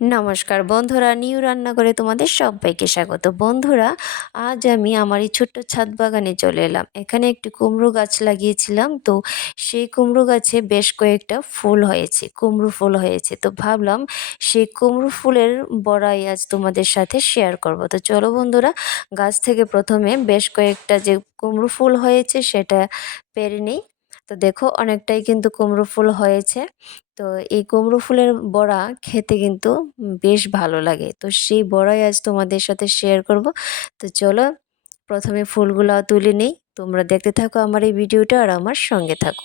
নমস্কার বন্ধুরা, নিউ রান্না করে তোমাদের সবাইকে স্বাগত। বন্ধুরা, আজ আমি আমার এই ছোট্ট ছাদ বাগানে চলে এলাম। এখানে একটি কুমড়ো গাছ লাগিয়েছিলাম, তো সেই কুমড়ো গাছে বেশ কয়েকটা ফুল হয়েছে, কুমড়ো ফুল হয়েছে। তো ভাবলাম সেই কুমড়ো ফুলের বড়াই আজ তোমাদের সাথে শেয়ার করব। তো চলো বন্ধুরা, গাছ থেকে প্রথমে বেশ কয়েকটা যে কুমড়ো ফুল হয়েছে সেটা পেরে নিই। তো দেখো, অনেকটাই কিন্তু কুমড়ো ফুল হয়েছে। তো এই কুমড়ো ফুলের বড়া খেতে কিন্তু বেশ ভালো লাগে। তো সেই বড়াই আজ তোমাদের সাথে শেয়ার করব। তো চলো প্রথমে ফুলগুলো তুলে নিই। তোমরা দেখতে থাকো আমার এই ভিডিওটা আর আমার সঙ্গে থাকো।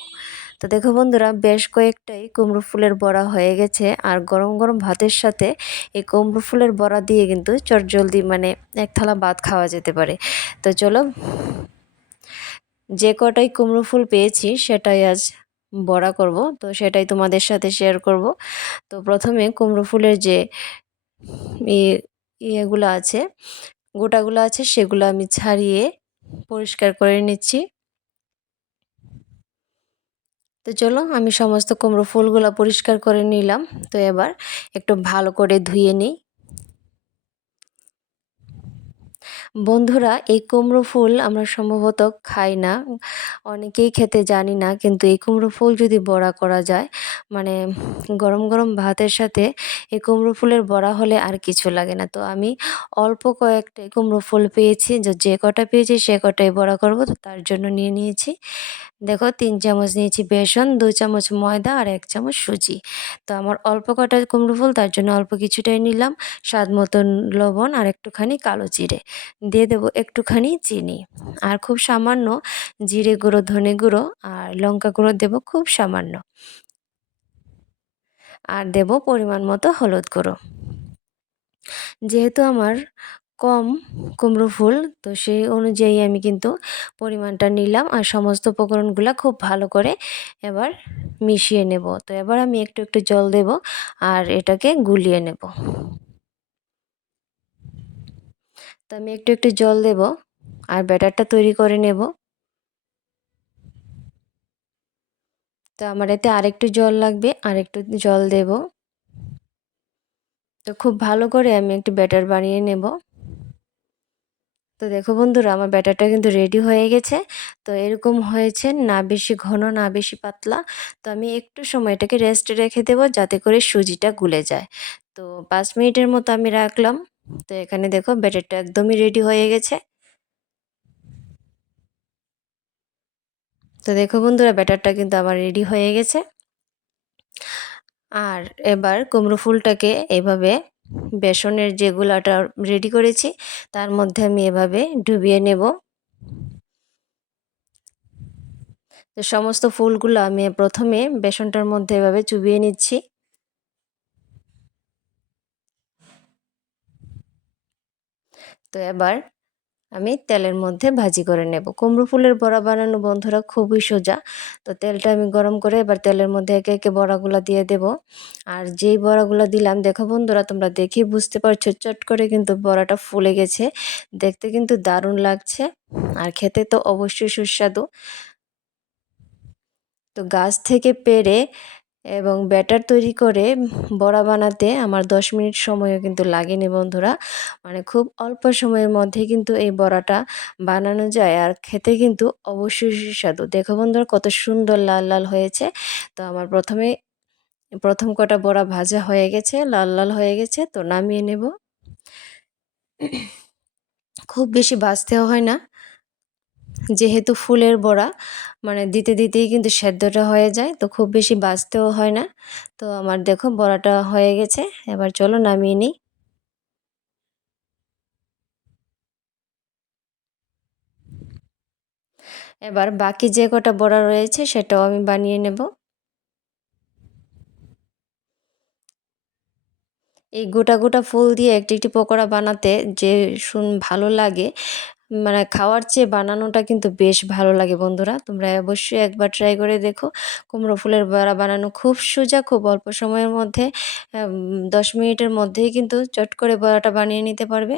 তো দেখো বন্ধুরা, বেশ কয়েকটাই কুমড়ো ফুলের বড়া হয়ে গেছে আর গরম গরম ভাতের সাথে এই কুমড়ো ফুলের বড়া দিয়ে কিন্তু চটজলদি মানে এক থালা ভাত খাওয়া যেতে পারে। তো চলো, যে কটাই কুমড়ো ফুল পেয়েছি সেটাই আজ বড়া করব। তো সেটাই তোমাদের সাথে শেয়ার করব। তো প্রথমে কুমড়ো ফুলের যে ইয়েগুলো আছে, গোটাগুলো আছে, সেগুলো আমি ছাড়িয়ে পরিষ্কার করে নিচ্ছি। তো চলো, আমি সমস্ত কুমড়ো ফুলগুলো পরিষ্কার করে নিলাম। তো এবার একটু ভালো করে ধুয়ে নিই। বন্ধুরা, এই কুমড়ো ফুল আমরা সম্ভবত খাই না। অনেকেই খেতে জানি না, কিন্তু এই কুমড়ো ফুল যদি বড়া করা যায় মানে গরম গরম ভাতের সাথে এই কুমড়ো ফুলের বড়া হলে আর কিছু লাগে না। তো আমি অল্প কয়েকটা কুমড়ো ফুল পেয়েছি যে কটা পেয়েছি সে কটাই বড়া করব, তো তার জন্য নিয়ে নিয়েছি। দেখো, তিন চামচ নিয়েছি বেসন, দু চামচ ময়দা আর এক চামচ সুজি। তো আমার অল্প কটা কুমড়ো ফুল, তার জন্য অল্প কিছুটাই নিলাম। স্বাদ মতন লবণ আর একটুখানি কালো জিরে। দিয়ে দেবো একটুখানি চিনি। আর খুব সামান্য জিরে গুঁড়ো, ধনে গুঁড়ো আর লঙ্কা গুঁড়ো দেবো খুব সামান্য। আর দেব পরিমাণ মতো হলুদ গুঁড়ো। যেহেতু আমার কম কুমড়ো ফুল, তো সেই অনুযায়ী আমি কিন্তু পরিমাণটা নিলাম আর সমস্ত উপকরণগুলো খুব ভালো করে এবার মিশিয়ে নেব। তো এবার আমি একটু একটু জল দেব আর এটাকে গুলিয়ে নেব। তো আমি একটু একটু জল দেব আর ব্যাটারটা তৈরি করে নেব। তো আমার এতে আরেকটু জল লাগবে আর একটু জল দেব। তো খুব ভালো করে আমি একটু ব্যাটার বানিয়ে নেব। তো দেখো বন্ধুরা, আমার ব্যাটারটা কিন্তু রেডি হয়ে গেছে। তো এরকম হয়েছে না বেশি ঘন, না বেশি পাতলা। তো আমি একটু সময় এটাকে রেস্টে রেখে দেবো যাতে করে সুজিটা গুলে যায়। তো পাঁচ মিনিটের মতো আমি রাখলাম। তো এখানে দেখো ব্যাটারটা একদমই রেডি হয়ে গেছে। তো দেখো বন্ধুরা, ব্যাটারটা কিন্তু আমার রেডি হয়ে গেছে। আর এবার কুমড়ো ফুলটাকে এভাবে বেসনের যে গুলাটা রেডি করেছি, তার মধ্যে আমি এভাবে ডুবিয়ে নেব। তো সমস্ত ফুলগুলো আমি প্রথমে বেসনটার মধ্যে এভাবে চুবিয়ে নিচ্ছি। তো এবার আমি তেলের মধ্যে ভাজি করে নেব। কুমড়ো ফুলের বড়া বানানো বন্ধুরা খুবই সোজা। তো তেলটা আমি গরম করে এবার তেলের মধ্যে একে একে বড়াগুলো দিয়ে দেব। আর যেই বড়াগুলো দিলাম, দেখো বন্ধুরা, তোমরা দেখি বুঝতে পারছ, চট করে কিন্তু বড়াটা ফুলে গেছে। দেখতে কিন্তু দারুণ লাগছে আর খেতে তো অবশ্যই সুস্বাদু। তো গাছ থেকে পেরে এবং ব্যাটার তৈরি করে বড়া বানাতে আমার দশ মিনিট সময়ও কিন্তু লাগেনি বন্ধুরা। মানে খুব অল্প সময়ের মধ্যে কিন্তু এই বড়াটা বানানো যায় আর খেতে কিন্তু অবশ্যই সুস্বাদু। দেখো বন্ধুরা কত সুন্দর লাল লাল হয়েছে। তো আমার প্রথমে, প্রথম কটা বড়া ভাজা হয়ে গেছে, লাল লাল হয়ে গেছে, তো নামিয়ে নেব। খুব বেশি ভাজতেও হয় না। যেহেতু ফুলের বড়া মানে দিতে দিতেই কিন্তু সেদ্ধটা হয়ে যায়, তো খুব বেশি বাঁচতেও হয় না। তো আমার দেখো বড়াটা হয়ে গেছে, এবার চলো নামিয়ে নিই। এবার বাকি যে কটা বড়া রয়েছে সেটাও আমি বানিয়ে নেব। এই গোটা গোটা ফুল দিয়ে একটি একটি পকোড়া বানাতে যে শুন ভালো লাগে মানে খাওয়ার চেয়ে বানানোটা কিন্তু বেশ ভালো লাগে বন্ধুরা। তোমরা অবশ্যই একবার ট্রাই করে দেখো। কুমড়ো ফুলের বড়া বানানো খুব সোজা, খুব অল্প সময়ের মধ্যে দশ মিনিটের মধ্যেই কিন্তু চট করে বড়াটা বানিয়ে নিতে পারবে।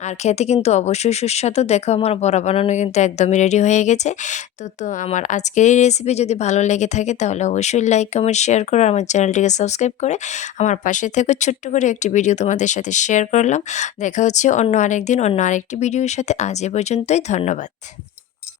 আর খেতে কিন্তু অবশ্যই সুস্বাদু। দেখো আমার বড়া বানানো কিন্তু একদমই রেডি হয়ে গেছে। তো তো আমার আজকের এই রেসিপি যদি ভালো লেগে থাকে তাহলে অবশ্যই লাইক কমেন্ট শেয়ার করো আমার চ্যানেলটিকে সাবস্ক্রাইব করে আমার পাশে থেকে। ছোট্ট করে একটি ভিডিও তোমাদের সাথে শেয়ার করলাম। দেখা হচ্ছে অন্য আরেকদিন, অন্য আরেকটি ভিডিওর সাথে। আজ এ পর্যন্তই ধন্যবাদ।